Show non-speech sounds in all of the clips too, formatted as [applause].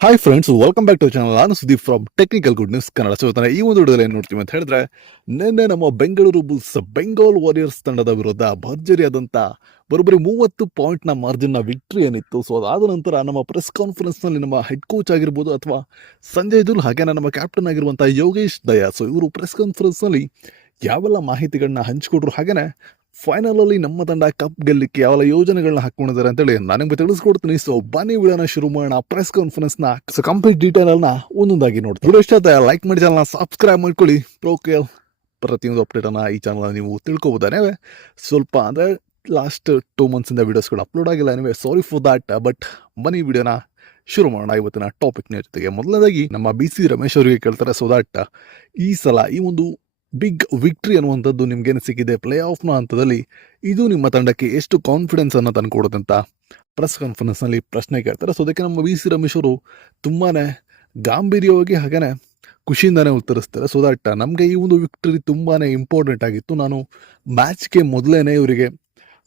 Hi friends welcome back to channel ನಾನು Sudeep from technical good news Kannada so ಈ ಒಂದು ವಿಡಿಯೋದಲ್ಲಿ ಏನು ನೋಡ್ತೀವಿ ಅಂತ ಹೇಳಿದ್ರೆ, ನಿನ್ನೆ ನಮ್ಮ ಬೆಂಗಳೂರು ಬುಲ್ಸ್ ಬೆಂಗಾಲ್ ವಾರಿಯರ್ಸ್ ತಂಡದ ವಿರುದ್ಧ ಭರ್ಜರಿಯಾದಂಥ ಬರೋಬ್ಬರಿ ಮೂವತ್ತು ಪಾಯಿಂಟ್ನ ಮಾರ್ಜಿನ್ನ ವಿಕ್ಟ್ರಿ ಏನಿತ್ತು. ಸೊ ಅದಾದ ನಂತರ ನಮ್ಮ ಪ್ರೆಸ್ ಕಾನ್ಫರೆನ್ಸ್ನಲ್ಲಿ ನಮ್ಮ ಹೆಡ್ ಕೋಚ್ ಆಗಿರ್ಬೋದು ಅಥವಾ ಸಂಜಯ್ ದುಲ್, ಹಾಗೆ ನಮ್ಮ ಕ್ಯಾಪ್ಟನ್ ಆಗಿರುವಂಥ ಯೋಗೇಶ್ ದಯಾ. ಸೊ ಇವರು ಪ್ರೆಸ್ ಕಾನ್ಫರೆನ್ಸ್ನಲ್ಲಿ ಯಾವೆಲ್ಲ ಮಾಹಿತಿಗಳನ್ನ ಹಂಚಿಕೊಟ್ರು ಹಾಗೆಯೇ ಫೈನಲ್ ಅಲ್ಲಿ ನಮ್ಮ ತಂಡ ಕಪ್ ಗೆಲ್ಲಕ್ಕೆ ಯಾವೆಲ್ಲ ಯೋಜನೆಗಳನ್ನ ಹಾಕೊಂಡಿದ್ದಾರೆ ಅಂತೇಳಿ ನನಗೆ ತಿಳಿಸ್ಕೊಡ್ತೀನಿ. ಸೊ ಬನ್ನಿ ವಿಡಿಯೋನ ಶುರು ಮಾಡೋಣ ಪ್ರೆಸ್ ಕಾನ್ಫರೆನ್ಸ್ನ ಕಂಪ್ಲೀಟ್ ಡೀಟೇಲ್ ಅನ್ನ ಒಂದೊಂದಾಗಿ ನೋಡ್ತೀವಿ ಇಷ್ಟ ಲೈಕ್ ಮಾಡಿ ಚಾನಲ್ನ ಸಬ್ಸ್ಕ್ರೈಬ್ ಮಾಡ್ಕೊಳ್ಳಿ. ಪ್ರೋಕೇಲ್ ಪ್ರತಿಯೊಂದು ಅಪ್ಡೇಟ್ ಅನ್ನ ಈ ಚಾನಲ್ ನೀವು ತಿಳ್ಕೊಬೋದಾನೆ ಸ್ವಲ್ಪ ಅಂದ್ರೆ ಲಾಸ್ಟ್ ಟೂ ಮಂತ್ಸ್ ಇಂದ ವಿಡಿಯೋಸ್ಗಳು ಅಪ್ಲೋಡ್ ಆಗಿಲ್ಲ ನೀವೇ ಸಾರಿ ಫಾರ್ ದಾಟ್ ಬಟ್ ಬನ್ನಿ ವಿಡಿಯೋನ ಶುರು ಮಾಡೋಣ ಇವತ್ತಿನ ಟಾಪಿಕ್ನ ಜೊತೆಗೆ. ಮೊದಲನೇದಾಗಿ ನಮ್ಮ ಬಿ ಸಿ ರಮೇಶ್ ಅವರಿಗೆ ಕೇಳ್ತಾರೆ. ಸೊ ದಾಟ್ ಈ ಸಲ ಈ ಒಂದು ಬಿಗ್ ವಿಕ್ಟ್ರಿ ಅನ್ನುವಂಥದ್ದು ನಿಮ್ಗೇನು ಸಿಕ್ಕಿದೆ? ಪ್ಲೇ ಆಫ್ನ ಹಂತದಲ್ಲಿ ಇದು ನಿಮ್ಮ ತಂಡಕ್ಕೆ ಎಷ್ಟು ಕಾನ್ಫಿಡೆನ್ಸ್ ಅನ್ನು ತಂದುಕೊಡುತ್ತೆ ಅಂತ ಪ್ರೆಸ್ ಕಾನ್ಫರೆನ್ಸ್ನಲ್ಲಿ ಪ್ರಶ್ನೆ ಕೇಳ್ತಾರೆ. ಸೊ ಅದಕ್ಕೆ ನಮ್ಮ ವಿ ಸಿ ರಮೇಶ್ ಅವರು ತುಂಬಾ ಗಾಂಭೀರ್ಯವಾಗಿ ಹಾಗೇನೆ ಖುಷಿಯಿಂದಾನೆ ಉತ್ತರಿಸ್ತಾರೆ. ಸೊ ದಟ್ ನಮಗೆ ಈ ಒಂದು ವಿಕ್ಟರಿ ತುಂಬಾ ಇಂಪಾರ್ಟೆಂಟ್ ಆಗಿತ್ತು. ನಾನು ಮ್ಯಾಚ್ಗೆ ಮೊದಲೇನೆ ಇವರಿಗೆ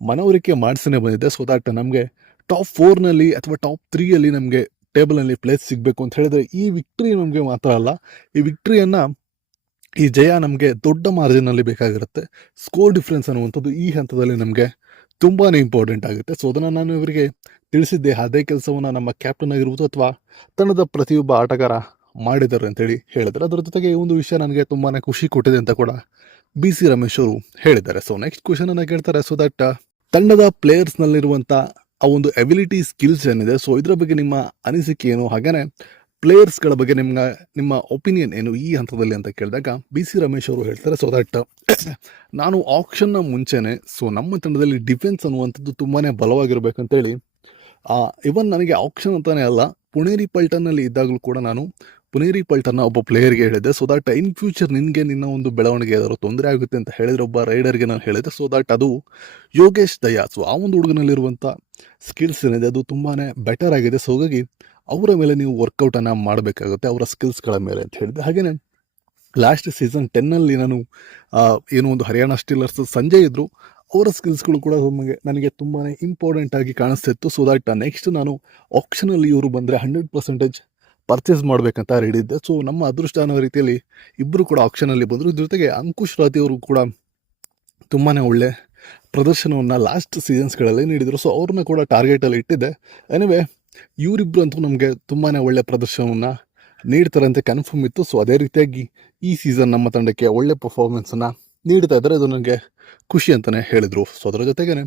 ಮನವರಿಕೆ ಮಾಡಿಸೇ ಬಂದಿದ್ದೆ. ಸೊ ದಟ್ ನಮಗೆ ಟಾಪ್ ಫೋರ್ನಲ್ಲಿ ಅಥವಾ ಟಾಪ್ ತ್ರೀಯಲ್ಲಿ ನಮಗೆ ಟೇಬಲ್ನಲ್ಲಿ ಪ್ಲೇಸ್ ಸಿಗಬೇಕು ಅಂತ ಹೇಳಿದ್ರೆ ಈ ವಿಕ್ಟ್ರಿ ನಮಗೆ ಮಾತ್ರ ಅಲ್ಲ. ಈ ವಿಕ್ಟ್ರಿಯನ್ನು ಈ ಜಯ ನಮಗೆ ದೊಡ್ಡ ಮಾರ್ಜಿನಲ್ಲಿ ಬೇಕಾಗಿರುತ್ತೆ. ಸ್ಕೋರ್ ಡಿಫ್ರೆನ್ಸ್ ಅನ್ನುವಂಥದ್ದು ಈ ಹಂತದಲ್ಲಿ ನಮಗೆ ತುಂಬಾ ಇಂಪಾರ್ಟೆಂಟ್ ಆಗುತ್ತೆ. ಸೊ ಅದನ್ನು ನಾನು ಇವರಿಗೆ ತಿಳಿಸಿದ್ದೆ. ಅದೇ ಕೆಲಸವನ್ನು ನಮ್ಮ ಕ್ಯಾಪ್ಟನ್ ಆಗಿರ್ಬೋದು ಅಥವಾ ತಂಡದ ಪ್ರತಿಯೊಬ್ಬ ಆಟಗಾರ ಮಾಡಿದ್ದಾರೆ ಅಂತೇಳಿ ಹೇಳಿದ್ದಾರೆ. ಅದರ ಜೊತೆಗೆ ಈ ಒಂದು ವಿಷಯ ನನಗೆ ತುಂಬಾ ಖುಷಿ ಕೊಟ್ಟಿದೆ ಅಂತ ಕೂಡ ಬಿ ಸಿ ರಮೇಶ್ ಅವರು ಹೇಳಿದ್ದಾರೆ. ಸೊ ನೆಕ್ಸ್ಟ್ ಕ್ವಶನ್ ಅನ್ನ ಕೇಳ್ತಾರೆ. ಸೊ ದಟ್ ತಂಡದ ಪ್ಲೇಯರ್ಸ್ನಲ್ಲಿರುವಂಥ ಆ ಒಂದು ಎಬಿಲಿಟಿ ಸ್ಕಿಲ್ಸ್ ಏನಿದೆ? ಸೊ ಇದರ ಬಗ್ಗೆ ನಿಮ್ಮ ಅನಿಸಿಕೆ ಏನು? ಹಾಗೇನೆ ಪ್ಲೇಯರ್ಸ್ಗಳ ಬಗ್ಗೆ ನಿಮ್ಗೆ ನಿಮ್ಮ ಒಪಿನಿಯನ್ ಏನು ಈ ಹಂತದಲ್ಲಿ ಅಂತ ಕೇಳಿದಾಗ ಬಿ ಸಿ ರಮೇಶ್ ಅವರು ಹೇಳ್ತಾರೆ. ಸೊ ದಟ್ [coughs] ನಾನು ಆಪ್ಷನ್ನ ಮುಂಚೆನೆ ಸೊ ನಮ್ಮ ತಂಡದಲ್ಲಿ ಡಿಫೆನ್ಸ್ ಅನ್ನುವಂಥದ್ದು ತುಂಬಾ ಬಲವಾಗಿರ್ಬೇಕಂತೇಳಿ ಇವನ್ ನನಗೆ ಆಪ್ಷನ್ ಅಂತಾನೆ ಅಲ್ಲ, ಪುಣೇರಿ ಪಲ್ಟನ್ನಲ್ಲಿ ಇದ್ದಾಗಲೂ ಕೂಡ ನಾನು ಪುನೇರಿ ಪಲ್ಟನ್ನ ಒಬ್ಬ ಪ್ಲೇಯರ್ಗೆ ಹೇಳಿದೆ ಸೊ ದಟ್ ಇನ್ ಫ್ಯೂಚರ್ ನಿನಗೆ ನಿನ್ನ ಒಂದು ಬೆಳವಣಿಗೆ ಏನಾದರೂ ತೊಂದರೆ ಆಗುತ್ತೆ ಅಂತ ಹೇಳಿದ್ರೆ ಒಬ್ಬ ರೈಡರ್ಗೆ ನಾನು ಹೇಳಿದೆ ಸೊ ದಟ್ ಅದು ಯೋಗೇಶ್ ದಯಾ. ಸೊ ಆ ಒಂದು ಹುಡುಗನಲ್ಲಿರುವಂಥ ಸ್ಕಿಲ್ಸ್ ಏನಿದೆ, ಅದು ತುಂಬಾ ಬೆಟರ್ ಆಗಿದೆ. ಸೊ ಹಾಗಾಗಿ ಅವರ ಮೇಲೆ ನೀವು ವರ್ಕೌಟನ್ನು ಮಾಡಬೇಕಾಗುತ್ತೆ, ಅವರ ಸ್ಕಿಲ್ಸ್ಗಳ ಮೇಲೆ ಅಂತ ಹೇಳಿದೆ ಹಾಗೆಯೇ ಲಾಸ್ಟ್ ಸೀಸನ್ ಟೆನ್ನಲ್ಲಿ ನಾನು ಏನೋ ಒಂದು ಹರಿಯಾಣ ಸ್ಟೀಲರ್ಸ್ ಸಂಜೆ ಇದ್ದರು ಅವರ ಸ್ಕಿಲ್ಸ್ಗಳು ಕೂಡ ನಮಗೆ, ನನಗೆ ತುಂಬಾ ಇಂಪಾರ್ಟೆಂಟ್ ಆಗಿ ಕಾಣಿಸ್ತಿತ್ತು ಸೊ ದಟ್ ನೆಕ್ಸ್ಟ್ ನಾನು ಆಪ್ಷನಲ್ಲಿ ಇವರು ಬಂದರೆ ಹಂಡ್ರೆಡ್ ಪರ್ಸೆಂಟೇಜ್ ಪರ್ಚೇಸ್ ಮಾಡಬೇಕಂತ ಇದ್ದೆ. ಸೊ ನಮ್ಮ ಅದೃಷ್ಟ ಅನ್ನೋ ರೀತಿಯಲ್ಲಿ ಇಬ್ಬರು ಕೂಡ ಆಪ್ಷನಲ್ಲಿ ಬಂದರು. ಜೊತೆಗೆ ಅಂಕುಶ್ ರಾತಿ ಅವರು ಕೂಡ ತುಂಬಾ ಒಳ್ಳೆ ಪ್ರದರ್ಶನವನ್ನು ಲಾಸ್ಟ್ ಸೀಸನ್ಸ್ಗಳಲ್ಲಿ ನೀಡಿದರು. ಸೊ ಅವ್ರನ್ನ ಕೂಡ ಟಾರ್ಗೆಟಲ್ಲಿ ಇಟ್ಟಿದ್ದೆ. ಎನಿವೆ ಇವರಿಬ್ಬರು ಅಂತೂ ನಮಗೆ ತುಂಬಾ ಒಳ್ಳೆ ಪ್ರದರ್ಶನವನ್ನು ಅಂತ ಕನ್ಫರ್ಮ್ ಇತ್ತು. ಸೊ ಅದೇ ರೀತಿಯಾಗಿ ಈ ಸೀಸನ್ ನಮ್ಮ ತಂಡಕ್ಕೆ ಒಳ್ಳೆ ಪರ್ಫಾರ್ಮೆನ್ಸನ್ನು ನೀಡ್ತಾ ಇದ್ದಾರೆ. ಅದು ನನಗೆ ಖುಷಿ ಅಂತಲೇ ಹೇಳಿದರು. ಸೊ ಅದರ ಜೊತೆಗೇ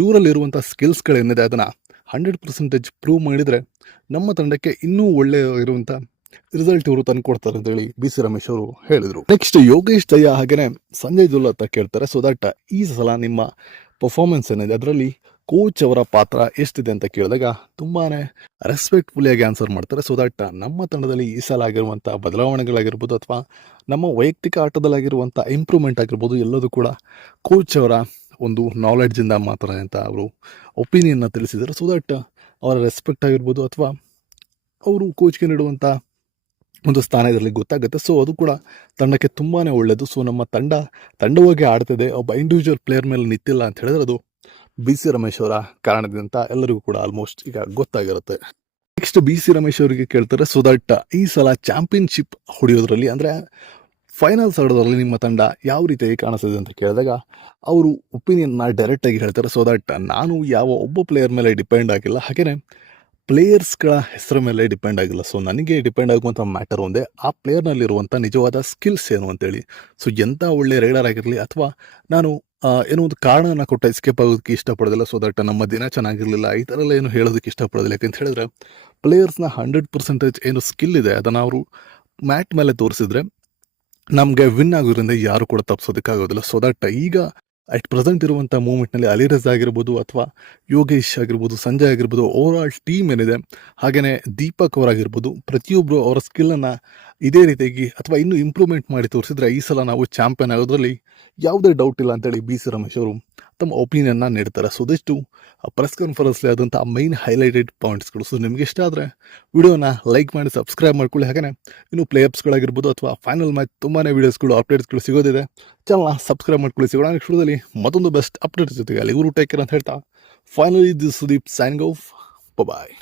ಇವರಲ್ಲಿರುವಂಥ ಸ್ಕಿಲ್ಸ್ಗಳೇನಿದೆ ಅದನ್ನು ಹಂಡ್ರೆಡ್ ಪರ್ಸೆಂಟೇಜ್ ಪ್ರೂವ್ ಮಾಡಿದರೆ ನಮ್ಮ ತಂಡಕ್ಕೆ ಇನ್ನೂ ಒಳ್ಳೆಯ ಇರುವಂಥ ರಿಸಲ್ಟ್ ಇವರು ತಂದು ಕೊಡ್ತಾರೆ ಅಂತ ಹೇಳಿ ಬಿ ಸಿ ರಮೇಶ್ ಅವರು ಹೇಳಿದರು. ನೆಕ್ಸ್ಟ್ ಯೋಗೇಶ್ ದಯಾ ಹಾಗೆಯೇ ಸಂಜಯ್ ದುಲ್ ಅಂತ ಕೇಳ್ತಾರೆ. ಸೊ ದಟ್ ಈ ಸಲ ನಿಮ್ಮ ಪರ್ಫಾರ್ಮೆನ್ಸ್ ಏನಿದೆ, ಅದರಲ್ಲಿ ಕೋಚ್ ಅವರ ಪಾತ್ರ ಎಷ್ಟಿದೆ ಅಂತ ಕೇಳಿದಾಗ ತುಂಬಾ ಆಗಿ ಆನ್ಸರ್ ಮಾಡ್ತಾರೆ. ಸೊ ದಟ್ ನಮ್ಮ ತಂಡದಲ್ಲಿ ಈ ಸಲ ಆಗಿರುವಂಥ ಬದಲಾವಣೆಗಳಾಗಿರ್ಬೋದು ಅಥವಾ ನಮ್ಮ ವೈಯಕ್ತಿಕ ಆಟದಲ್ಲಾಗಿರುವಂಥ ಇಂಪ್ರೂವ್ಮೆಂಟ್ ಆಗಿರ್ಬೋದು, ಎಲ್ಲದೂ ಕೂಡ ಕೋಚ್ ಅವರ ಒಂದು ನಾಲೆಡ್ಜಿಂದ ಮಾತ್ರ ಅಂತ ಅವರು ಒಪಿನಿಯನ್ನ ತಿಳಿಸಿದ್ದಾರೆ. ಸೊ ದಟ್ ಅವರ ರೆಸ್ಪೆಕ್ಟ್ ಆಗಿರ್ಬೋದು ಅಥವಾ ಅವರು ಕೋಚ್ಗೆ ನೀಡುವಂಥ ಒಂದು ಸ್ಥಾನ ಇದರಲ್ಲಿ ಗೊತ್ತಾಗುತ್ತೆ. ಸೊ ಅದು ಕೂಡ ತಂಡಕ್ಕೆ ತುಂಬಾ ಒಳ್ಳೆಯದು ಸೊ ನಮ್ಮ ತಂಡ ತಂಡವಾಗಿ ಆಡ್ತಿದೆ. ಒಬ್ಬ ಇಂಡಿವಿಜುವಲ್ ಪ್ಲೇಯರ್ ಮೇಲೆ ನಿಂತಿಲ್ಲ ಅಂತ ಹೇಳಿದ್ರೆ ಅದು ಬಿ ಸಿ ರಮೇಶ್ ಅವರ ಕಾರಣದಿಂದ ಎಲ್ಲರಿಗೂ ಕೂಡ ಆಲ್ಮೋಸ್ಟ್ ಈಗ ಗೊತ್ತಾಗಿರುತ್ತೆ. ನೆಕ್ಸ್ಟ್ ಬಿ ಸಿ ರಮೇಶ್ ಅವರಿಗೆ ಕೇಳ್ತಾರೆ ಸೊ ದಟ್ ಈ ಸಲ ಚಾಂಪಿಯನ್ಶಿಪ್ ಹೊಡೆಯೋದ್ರಲ್ಲಿ ಅಂದರೆ ಫೈನಲ್ಸ್ ಆಡೋದ್ರಲ್ಲಿ ನಿಮ್ಮ ತಂಡ ಯಾವ ರೀತಿಯಾಗಿ ಕಾಣಿಸ್ತದೆ? ಅಂತ ಕೇಳಿದಾಗ ಅವರು ಒಪಿನಿಯನ್ನ ಡೈರೆಕ್ಟಾಗಿ ಹೇಳ್ತಾರೆ ಸೊ ದಟ್ ನಾನು ಯಾವ ಒಬ್ಬ ಪ್ಲೇಯರ್ ಮೇಲೆ ಡಿಪೆಂಡ್ ಆಗಿಲ್ಲ. ಹಾಗೆಯೇ ಪ್ಲೇಯರ್ಸ್ಗಳ ಹೆಸರ ಮೇಲೆ ಡಿಪೆಂಡ್ ಆಗಿಲ್ಲ. ಸೊ, ನನಗೆ ಡಿಪೆಂಡ್ ಆಗುವಂಥ ಮ್ಯಾಟರ್ ಒಂದೇ, ಆ ಪ್ಲೇಯರ್ನಲ್ಲಿರುವಂಥ ನಿಜವಾದ ಸ್ಕಿಲ್ಸ್ ಏನು ಅಂತೇಳಿ. ಸೊ, ಎಂಥ ಒಳ್ಳೆ ರೈಡರ್ ಆಗಿರಲಿ ಅಥವಾ ನಾನು ಏನೋ ಒಂದು ಕಾರಣನ ಕೊಟ್ಟ ಎಸ್ಕೇಪ್ ಆಗೋದಕ್ಕೆ ಇಷ್ಟಪಡೋದಿಲ್ಲ. ಸೊ, ದಟ್ ನಮ್ಮ ದಿನ ಚೆನ್ನಾಗಿರಲಿಲ್ಲ, ಈ ಥರ ಎಲ್ಲ ಏನು ಹೇಳೋದಕ್ಕೆ ಇಷ್ಟಪಡೋದಿಲ್ಲ. ಯಾಕಂತ ಹೇಳಿದ್ರೆ, ಪ್ಲೇಯರ್ಸ್ನ ಹಂಡ್ರೆಡ್ ಪರ್ಸೆಂಟೇಜ್ ಏನು ಸ್ಕಿಲ್ ಇದೆ, ಅದನ್ನು ಅವರು ಮ್ಯಾಟ್ ಮೇಲೆ ತೋರಿಸಿದ್ರೆ, ನಮಗೆ ವಿನ್ ಆಗೋದ್ರಿಂದ ಯಾರು ಕೂಡ ತಪ್ಪಿಸೋದಕ್ಕಾಗೋದಿಲ್ಲ ಸೊ, ದಟ್ ಈಗ ಅಟ್ ಪ್ರೆಸೆಂಟ್ ಇರುವಂಥ ಮೂಮೆಂಟ್ನಲ್ಲಿ ಅಲಿರಸ್ ಆಗಿರ್ಬೋದು ಅಥವಾ ಯೋಗೇಶ್ ಆಗಿರ್ಬೋದು, ಸಂಜಯ್ ಆಗಿರ್ಬೋದು ಓವರ್ ಆಲ್ ಟೀಮ್ ಏನಿದೆ ಹಾಗೆಯೇ ದೀಪಕ್ ಅವರಾಗಿರ್ಬೋದು ಪ್ರತಿಯೊಬ್ಬರು ಅವರ ಸ್ಕಿಲ್ಲನ್ನು ಇದೇ ರೀತಿಯಾಗಿ ಅಥವಾ ಇನ್ನೂ ಇಂಪ್ರೂವ್ಮೆಂಟ್ ಮಾಡಿ ತೋರಿಸಿದ್ರೆ ಈ ಸಲ ನಾವು ಚಾಂಪಿಯನ್ ಆಗೋದ್ರಲ್ಲಿ ಯಾವುದೇ ಡೌಟ್ ಇಲ್ಲ ಅಂತೇಳಿ ಬಿ ಸಿ ರಮೇಶ್ ಅವರು ತಮ್ಮ ಒಪಿನಿಯನ್ನ ನೀಡ್ತಾರೆ. ಸೊ ದಿಷ್ಟು ಪ್ರೆಸ್ ಕಾನ್ಫರೆನ್ಸ್ಲಿ ಆದಂಥ ಮೈನ್ ಹೈಲೈಟೆಡ್ ಪಾಯಿಂಟ್ಸ್ಗಳು ಸೊ ನಿಮ್ಗೆ ಇಷ್ಟ ಆದರೆ ವಿಡಿಯೋನ ಲೈಕ್ ಮಾಡಿ ಸಬ್ಸ್ಕ್ರೈಬ್ ಮಾಡ್ಕೊಳ್ಳಿ. ಹಾಗೆ ಇನ್ನು ಪ್ಲೇಯರ್ಸ್ಗಳಾಗಿರ್ಬೋದು ಅಥವಾ ಫೈನಲ್ ಮ್ಯಾಚ್ ತುಂಬಾ ವೀಡಿಯೋಸ್ಗಳು ಅಪ್ಡೇಟ್ಸ್ಗಳು ಸಿಗೋದಿದೆ. ಚಾನಲ್ನ ಸಬ್ಸ್ಕ್ರೈಬ್ ಮಾಡ್ಕೊಳ್ಳಿ. ಸಿಗೋಣ ವಿಡಿಯೋದಲ್ಲಿ ಮತ್ತೊಂದು ಬೆಸ್ಟ್ ಅಪ್ಡೇಟ್ ಜೊತೆಗೆ. ಅಲ್ಲಿ ಊರು ಟೇಕ್ ಅಂತ ಹೇಳ್ತಾ finally this Sudeep sign bye